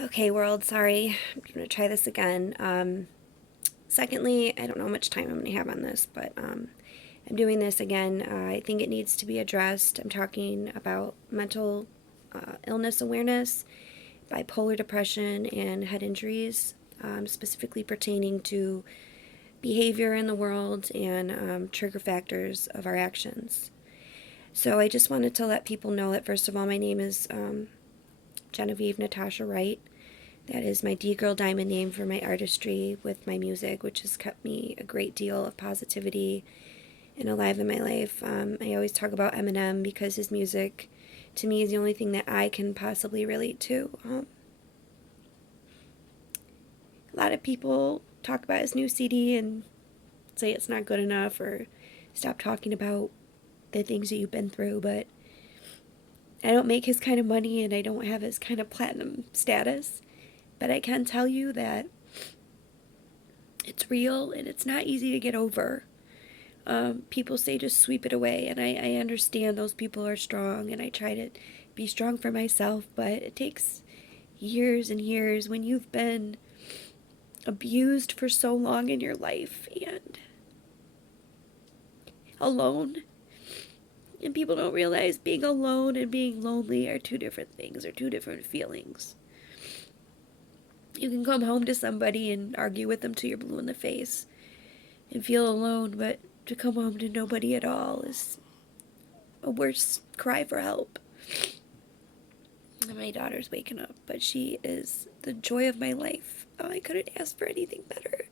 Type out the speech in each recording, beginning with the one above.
Okay, world, sorry. I'm going to try this again. Secondly, I don't know how much time I'm going to have on this, but I'm doing this again. I think it needs to be addressed. I'm talking about mental illness awareness, bipolar depression, and head injuries, specifically pertaining to behavior in the world and trigger factors of our actions. So I just wanted to let people know that, first of all, my name is Genevieve Natasha Wright. That is my D Girl Diamond name for my artistry with my music, which has kept me a great deal of positivity and alive in my life. I always talk about Eminem because his music, to me, is the only thing that I can possibly relate to. A lot of people talk about his new CD and say it's not good enough or stop talking about the things that you've been through, but I don't make his kind of money and I don't have his kind of platinum status. But I can tell you that it's real and it's not easy to get over. People say just sweep it away, and I understand those people are strong, and I try to be strong for myself, but it takes years and years when you've been abused for so long in your life and alone. And people don't realize being alone and being lonely are two different things, or two different feelings. You can come home to somebody and argue with them till you're blue in the face and feel alone, but to come home to nobody at all is a worse cry for help. My daughter's waking up, but she is the joy of my life. Oh, I couldn't ask for anything better.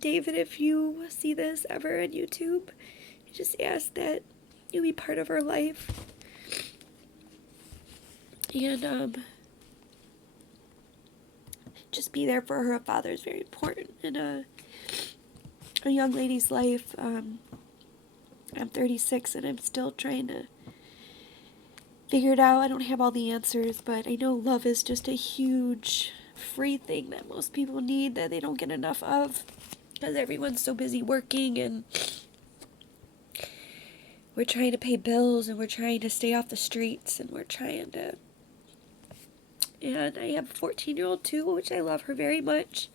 David, if you see this ever on YouTube, I just ask that you be part of her life. And just be there for her. A father is very important in a young lady's life. I'm 36 and I'm still trying to figure it out. I don't have all the answers, but I know love is just a huge free thing that most people need that they don't get enough of because everyone's so busy working and we're trying to pay bills and we're trying to stay off the streets and we're trying to. And I have a 14-year-old too, which I love her very much.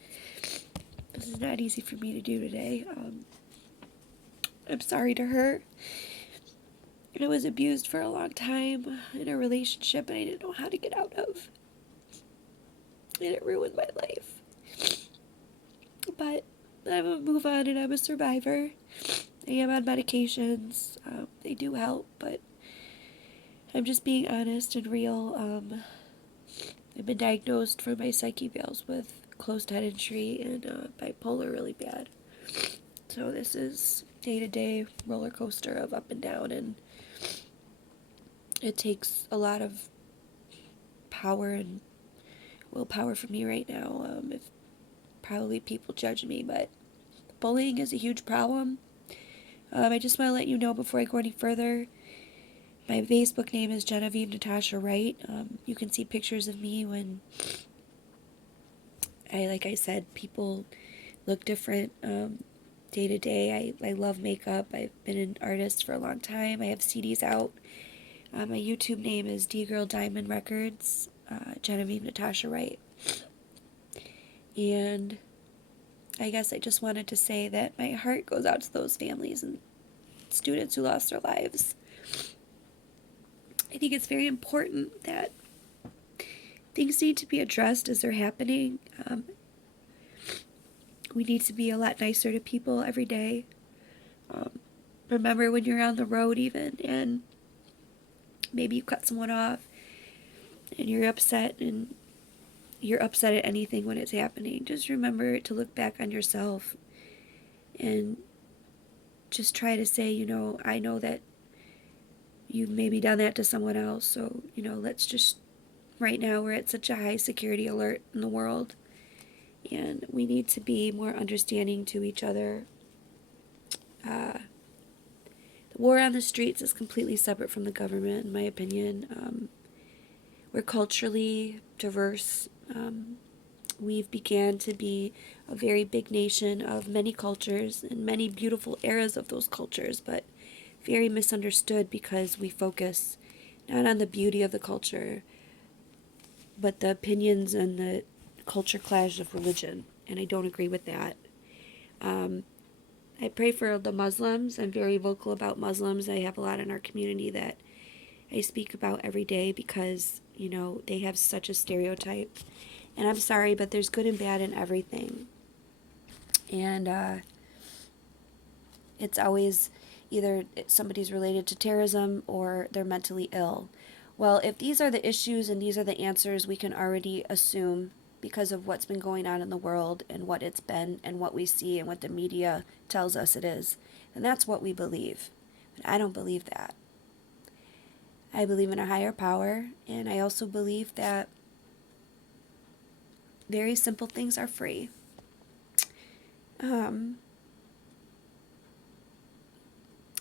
This is not easy for me to do today. I'm sorry to her. I was abused for a long time in a relationship and I didn't know how to get out of. And it ruined my life. But I'm a move on and I'm a survivor. I am on medications. They do help, but I'm just being honest and real. I've been diagnosed for my psyche veils with closed head injury and bipolar really bad. So this is day-to-day roller coaster of up and down, and it takes a lot of power and willpower for me right now. If probably people judge me, but bullying is a huge problem. I just want to let you know before I go any further, my Facebook name is Genevieve Natasha Wright. You can see pictures of me when like I said, people look different day to day. I love makeup. I've been an artist for a long time. I have CDs out. My YouTube name is D Girl Diamond Records, Genevieve Natasha Wright. And I guess I just wanted to say that my heart goes out to those families and students who lost their lives. I think it's very important that things need to be addressed as they're happening. We need to be a lot nicer to people every day. Remember when you're on the road even and maybe you cut someone off and you're upset at anything when it's happening. Just remember to look back on yourself and just try to say, I know that you've maybe done that to someone else. So, let's just, right now we're at such a high security alert in the world and we need to be more understanding to each other. The war on the streets is completely separate from the government, in my opinion. We're culturally diverse. We've began to be a very big nation of many cultures and many beautiful eras of those cultures, but very misunderstood because we focus not on the beauty of the culture, but the opinions and the culture clash of religion, and I don't agree with that. Um, I pray for the Muslims. I'm very vocal about Muslims. I have a lot in our community that I speak about every day because, they have such a stereotype. And I'm sorry, but there's good and bad in everything. And it's always either somebody's related to terrorism or they're mentally ill. Well, if these are the issues and these are the answers we can already assume because of what's been going on in the world and what it's been and what we see and what the media tells us it is, then that's what we believe. But I don't believe that. I believe in a higher power, and I also believe that very simple things are free. Um,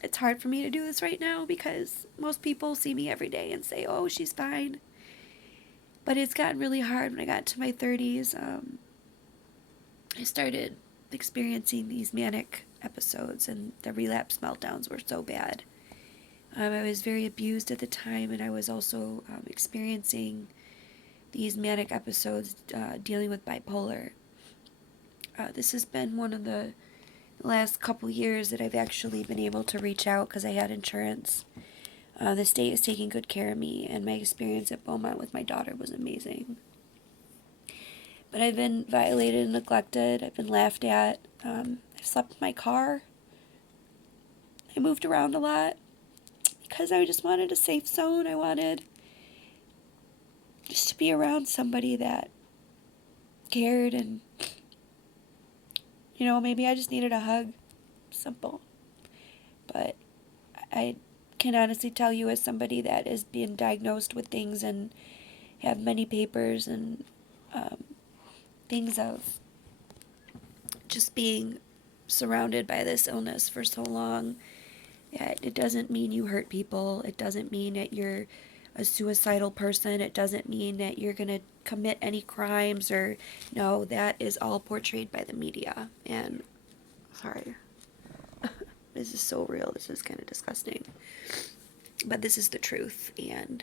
it's hard for me to do this right now because most people see me every day and say, oh, she's fine. But it's gotten really hard when I got to my 30s. I started experiencing these manic episodes, and the relapse meltdowns were so bad. I was very abused at the time, and I was also experiencing these manic episodes dealing with bipolar. This has been one of the last couple years that I've actually been able to reach out because I had insurance. The state is taking good care of me, and my experience at Beaumont with my daughter was amazing. But I've been violated and neglected. I've been laughed at. I've slept in my car. I moved around a lot because I just wanted a safe zone. I wanted just to be around somebody that cared, and, maybe I just needed a hug. Simple. But I can honestly tell you, as somebody that is being diagnosed with things and have many papers and things of just being surrounded by this illness for so long, that it doesn't mean you hurt people. It doesn't mean that you're a suicidal person. It doesn't mean that you're going to commit any crimes or, no, that is all portrayed by the media. And, sorry, this is so real. This is kind of disgusting. But this is the truth. And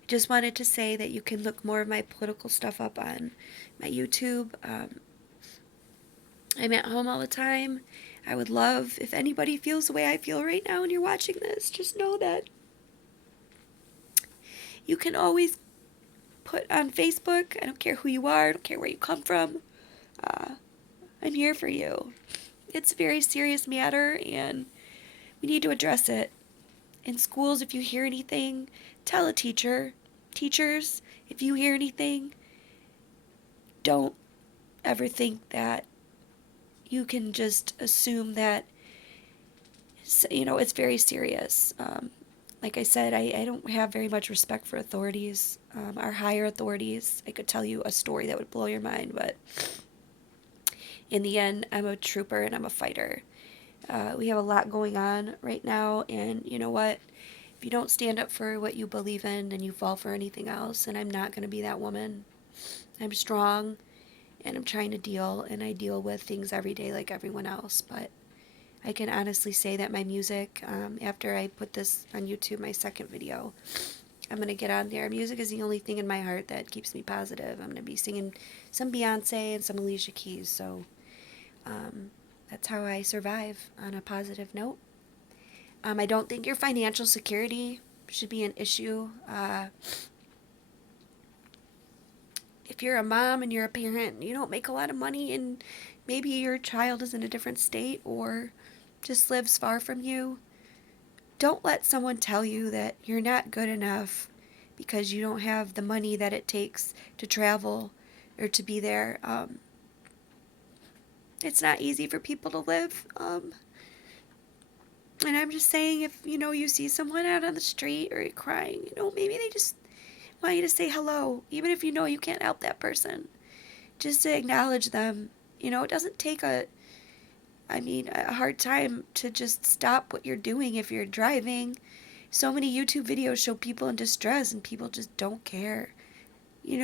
I just wanted to say that you can look more of my political stuff up on my YouTube. I'm at home all the time. I would love if anybody feels the way I feel right now and you're watching this, just know that you can always put on Facebook. I don't care who you are. I don't care where you come from. I'm here for you. It's a very serious matter, and we need to address it. In schools, if you hear anything, tell a teacher. Teachers, if you hear anything, don't ever think that you can just assume that, it's very serious. Like I said, I don't have very much respect for authorities, our higher authorities. I could tell you a story that would blow your mind, but in the end, I'm a trooper and I'm a fighter. We have a lot going on right now, and you know what? If you don't stand up for what you believe in, then you fall for anything else, and I'm not going to be that woman. I'm strong, and I'm trying to deal, and I deal with things every day like everyone else, but I can honestly say that my music, after I put this on YouTube, my second video, I'm going to get on there. Music is the only thing in my heart that keeps me positive. I'm going to be singing some Beyonce and some Alicia Keys, so that's how I survive on a positive note. I don't think your financial security should be an issue. If you're a mom and you're a parent and you don't make a lot of money and maybe your child is in a different state or just lives far from you, don't let someone tell you that you're not good enough because you don't have the money that it takes to travel or to be there. It's not easy for people to live. And I'm just saying, if, you see someone out on the street or you're crying, maybe they just want you to say hello, even if you can't help that person. Just to acknowledge them. It doesn't take a hard time to just stop what you're doing if you're driving. So many YouTube videos show people in distress and people just don't care. I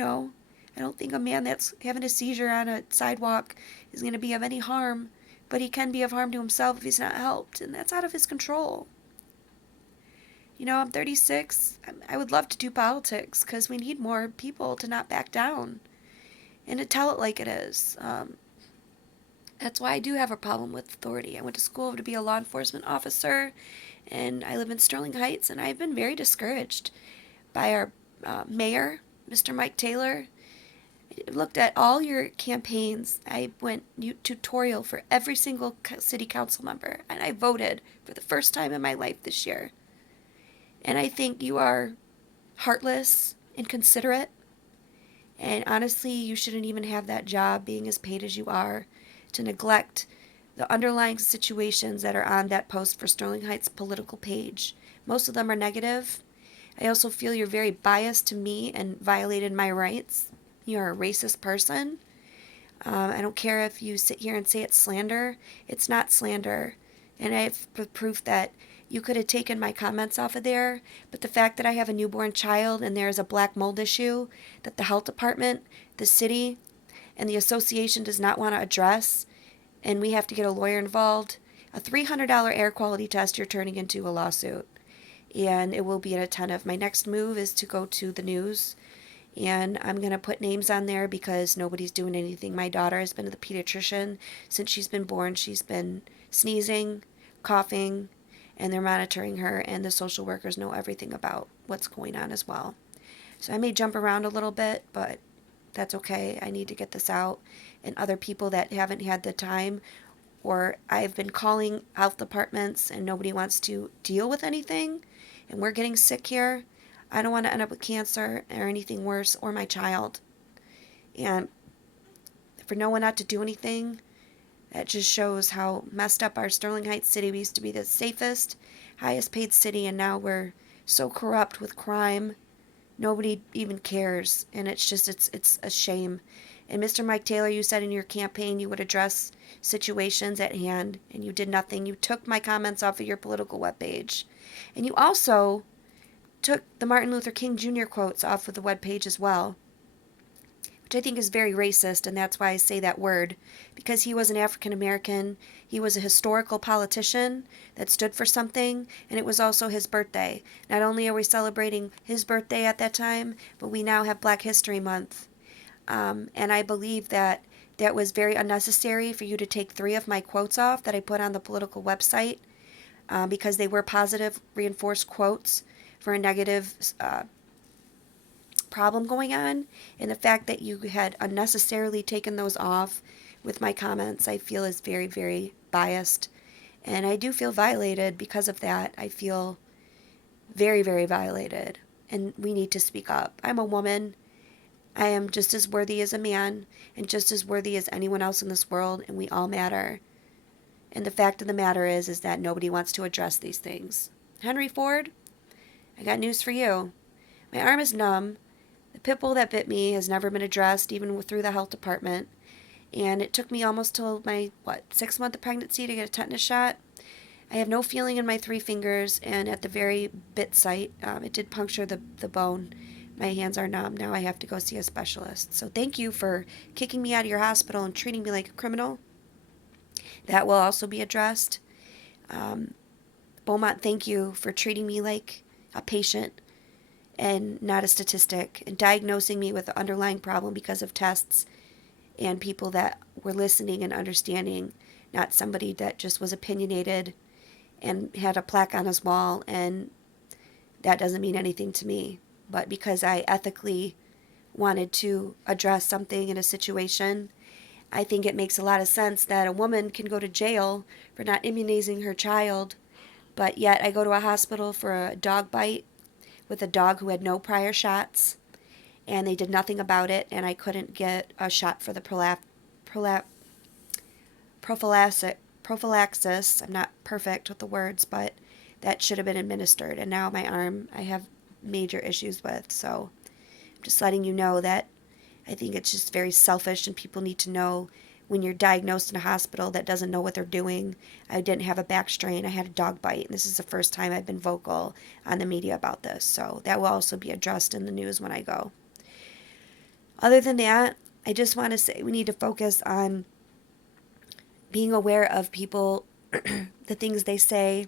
don't think a man that's having a seizure on a sidewalk is going to be of any harm, but he can be of harm to himself if he's not helped, and that's out of his control. I'm 36. I would love to do politics because we need more people to not back down and to tell it like it is. That's why I do have a problem with authority. I went to school to be a law enforcement officer, and I live in Sterling Heights, and I've been very discouraged by our mayor, Mr. Mike Taylor. I looked at all your campaigns. I went tutorial for every single city council member, and I voted for the first time in my life this year. And I think you are heartless, inconsiderate, and honestly, you shouldn't even have that job being as paid as you are to neglect the underlying situations that are on that post for Sterling Heights political page. Most of them are negative. I also feel you're very biased to me and violated my rights. You're a racist person. I don't care if you sit here and say it's slander. It's not slander. And I have proof that you could have taken my comments off of there, but the fact that I have a newborn child and there is a black mold issue that the health department, the city, and the association does not want to address, and we have to get a lawyer involved, a $300 air quality test you're turning into a lawsuit. And it will be at a ton of. My next move is to go to the news, and I'm going to put names on there because nobody's doing anything. My daughter has been to the pediatrician since she's been born. She's been sneezing, coughing, and they're monitoring her, and the social workers know everything about what's going on as well. So I may jump around a little bit, but that's okay. I need to get this out. And other people that haven't had the time, or I've been calling health departments and nobody wants to deal with anything, and we're getting sick here. I don't want to end up with cancer or anything worse, or my child. And for no one not to do anything, that just shows how messed up our Sterling Heights city. We used to be the safest, highest paid city, and now we're so corrupt with crime. Nobody even cares, and it's a shame. And Mr. Mike Taylor, you said in your campaign you would address situations at hand, and you did nothing. You took my comments off of your political webpage. And you also took the Martin Luther King Jr. quotes off of the webpage as well, which I think is very racist, and that's why I say that word, because he was an African American. He was a historical politician that stood for something, and it was also his birthday. Not only are we celebrating his birthday at that time, but we now have Black History Month. And I believe that that was very unnecessary for you to take 3 of my quotes off that I put on the political website, because they were positive, reinforced quotes for a negative problem going on. And the fact that you had unnecessarily taken those off with my comments, I feel is very, very biased. And I do feel violated because of that. I feel very, very violated. And we need to speak up. I'm a woman. I am just as worthy as a man and just as worthy as anyone else in this world, and we all matter. And the fact of the matter is that nobody wants to address these things. Henry Ford, I got news for you. My arm is numb. The pit bull that bit me has never been addressed, even through the health department. And it took me almost till my, 6-month of pregnancy to get a tetanus shot. I have no feeling in my 3 fingers, and at the very bit site, it did puncture the bone. My hands are numb. Now I have to go see a specialist. So thank you for kicking me out of your hospital and treating me like a criminal. That will also be addressed. Beaumont, thank you for treating me like a patient and not a statistic, and diagnosing me with an underlying problem because of tests and people that were listening and understanding, not somebody that just was opinionated and had a plaque on his wall, and that doesn't mean anything to me. But because I ethically wanted to address something in a situation, I think it makes a lot of sense that a woman can go to jail for not immunizing her child, but yet I go to a hospital for a dog bite with a dog who had no prior shots, and they did nothing about it, and I couldn't get a shot for the prophylaxis. I'm not perfect with the words, but that should have been administered. And now my arm, I have major issues with. So I'm just letting you know that I think it's just very selfish, and people need to know when you're diagnosed in a hospital that doesn't know what they're doing. I didn't have a back strain. I had a dog bite, and this is the first time I've been vocal on the media about this. So that will also be addressed in the news when I go. Other than that, I just want to say we need to focus on being aware of people, the things they say,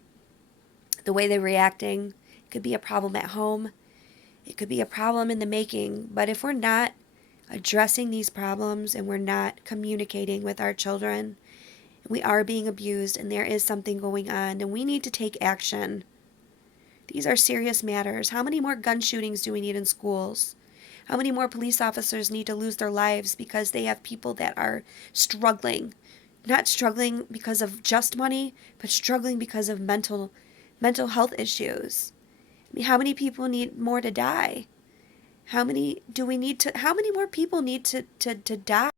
the way they're reacting, It could be a problem at home. It could be a problem in the making. But if we're not addressing these problems and we're not communicating with our children, we are being abused and there is something going on and we need to take action. These are serious matters. How many more gun shootings do we need in schools? How many more police officers need to lose their lives because they have people that are struggling? Not struggling because of just money, but struggling because of mental health issues. I mean, how many people need more to die? How many more people need to die